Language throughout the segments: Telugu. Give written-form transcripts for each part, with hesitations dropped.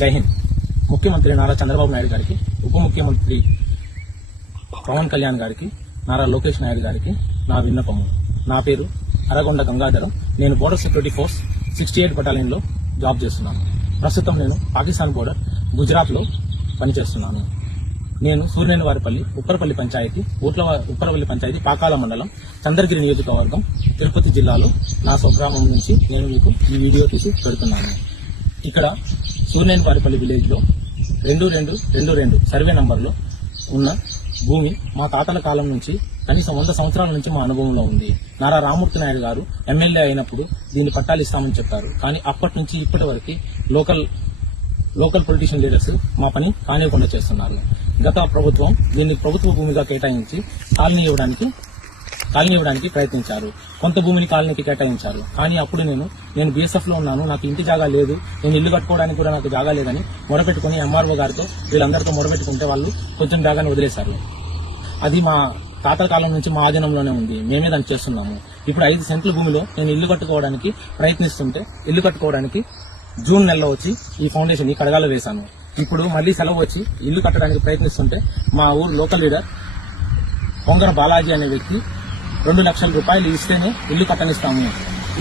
జై హింద్. ముఖ్యమంత్రి నారా చంద్రబాబు నాయుడు గారికి, ఉప ముఖ్యమంత్రి పవన్ కళ్యాణ్ గారికి, నారా లోకేష్ నాయుడు గారికి నా విన్నపము. నా పేరు అరగొండ గంగాధరం. నేను బోర్డర్ సెక్యూరిటీ ఫోర్స్ 68 బటాలియన్ లో జాబ్ చేస్తున్నాను. ప్రస్తుతం నేను పాకిస్తాన్ బోర్డర్ గుజరాత్ లో పనిచేస్తున్నాను. నేను సూర్యనేనివారిపల్లి ఉప్పరపల్లి పంచాయతీ ఉప్పరపల్లి పంచాయతీ పాకాల మండలం చంద్రగిరి నియోజకవర్గం తిరుపతి జిల్లాలో నా స్వగ్రామం నుంచి నేను మీకు ఈ వీడియో తీసి పెడుతున్నాను. ఇక్కడ సూర్యనేనివారిపల్లి విలేజ్ లో 2222 సర్వే నంబర్లో ఉన్న భూమి మా తాతల కాలం నుంచి కనీసం 100 సంవత్సరాల నుంచి మా అనుభవంలో ఉంది. నారా రామ్మూర్తి నాయుడు గారు ఎమ్మెల్యే అయినప్పుడు దీన్ని పట్టాలు ఇస్తామని చెప్పారు. కానీ అప్పటి నుంచి ఇప్పటి వరకు లోకల్ పొలిటీషియన్ లీడర్స్ మా పని కానివ్వకుండా చేస్తున్నారు. గత ప్రభుత్వం దీన్ని ప్రభుత్వ భూమిగా కేటాయించి కాలనీ ఇవ్వడానికి ప్రయత్నించారు. కొంత భూమిని కాలనీకి కేటాయించారు. కానీ అప్పుడు నేను బీఎస్ఎఫ్ లో ఉన్నాను, నాకు ఇంటి జాగా లేదు, నేను ఇల్లు కట్టుకోవడానికి కూడా నాకు జాగా లేదని మొరపెట్టుకుని ఎంఆర్ఓ గారితో వీళ్ళందరితో మొరపెట్టుకుంటే వాళ్ళు కొంచెం జాగాని వదిలేశారు. అది మా తాతల కాలం నుంచి మా ఆధీనంలోనే ఉంది. మేమే దాన్ని చేస్తున్నాము. ఇప్పుడు 5 సెంట్ల భూమిలో నేను ఇల్లు కట్టుకోవడానికి ప్రయత్నిస్తుంటే ఇల్లు కట్టుకోవడానికి జూన్ నెలలో వచ్చి ఈ ఫౌండేషన్ ఈ కడగాలో వేశాను. ఇప్పుడు మళ్లీ సెలవు వచ్చి ఇల్లు కట్టడానికి ప్రయత్నిస్తుంటే మా ఊరు లోకల్ లీడర్ పొంగర బాలాజీ అనే వ్యక్తి 2 లక్షల రూపాయలు ఇస్తేనే ఇల్లు కట్టనిస్తాము,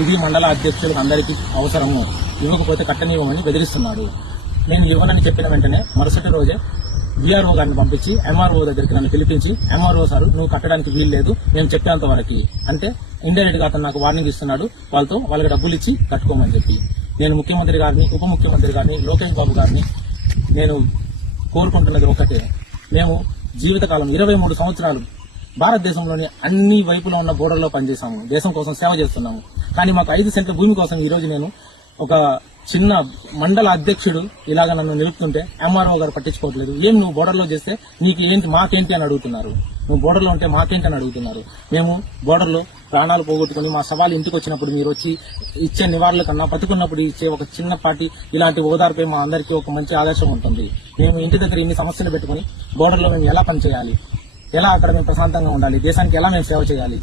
ఇది మండల అధ్యక్షులకు అందరికీ అవసరము, ఇవ్వకపోతే కట్టనివ్వమని బెదిరిస్తున్నాడు. నేను ఇవ్వనని చెప్పిన వెంటనే మరుసటి రోజే వీఆర్ఓ గారిని పంపించి ఎంఆర్ఓ దగ్గరికి నన్ను పిలిపించి, ఎంఆర్ఓ సార్ నువ్వు కట్టడానికి వీలు లేదు, మేము చెప్పేంత వరకు అంటే ఇండైరెక్ట్ గా అతను నాకు వార్నింగ్ ఇస్తున్నాడు. వాళ్ళకి డబ్బులు ఇచ్చి కట్టుకోమని చెప్పి. నేను ముఖ్యమంత్రి గారిని, ఉప ముఖ్యమంత్రి గారిని, లోకేష్ బాబు గారిని నేను కోరుకుంటున్నది ఒకటే. మేము జీవితకాలం 23 సంవత్సరాలు భారతదేశంలోని అన్ని వైపులో ఉన్న బోర్డర్లో పనిచేశాము, దేశం కోసం సేవ చేస్తున్నాము. కానీ మాకు 5 సెంట్ల భూమి కోసం ఈ రోజు నేను ఒక చిన్న మండల అధ్యక్షుడు ఇలాగ నన్ను నిలుపుతుంటే ఎంఆర్ఓ గారు పట్టించుకోవట్లేదు. ఏం నువ్వు బోర్డర్లో చేస్తే నీకు ఏంటి, మాకేంటి అని అడుగుతున్నారు. నువ్వు బోర్డర్లో ఉంటే మాకేంటి అని అడుగుతున్నారు. మేము బోర్డర్లో ప్రాణాలు పోగొట్టుకుని మా సవాలు ఇంటికి వచ్చినప్పుడు మీరు వచ్చి ఇచ్చే నివారణల కన్నా బతుకున్నప్పుడు ఇచ్చే ఒక చిన్నపాటి ఇలాంటి ఓదార్పై మా అందరికీ ఒక మంచి ఆదర్శం ఉంటుంది. మేము ఇంటి దగ్గర ఇన్ని సమస్యలు పెట్టుకుని బోర్డర్లో మేము ఎలా పనిచేయాలి, ఎలా అక్కడ మేము ప్రశాంతంగా ఉండాలి, దేశానికి ఎలా మేము సేవ చేయాలి,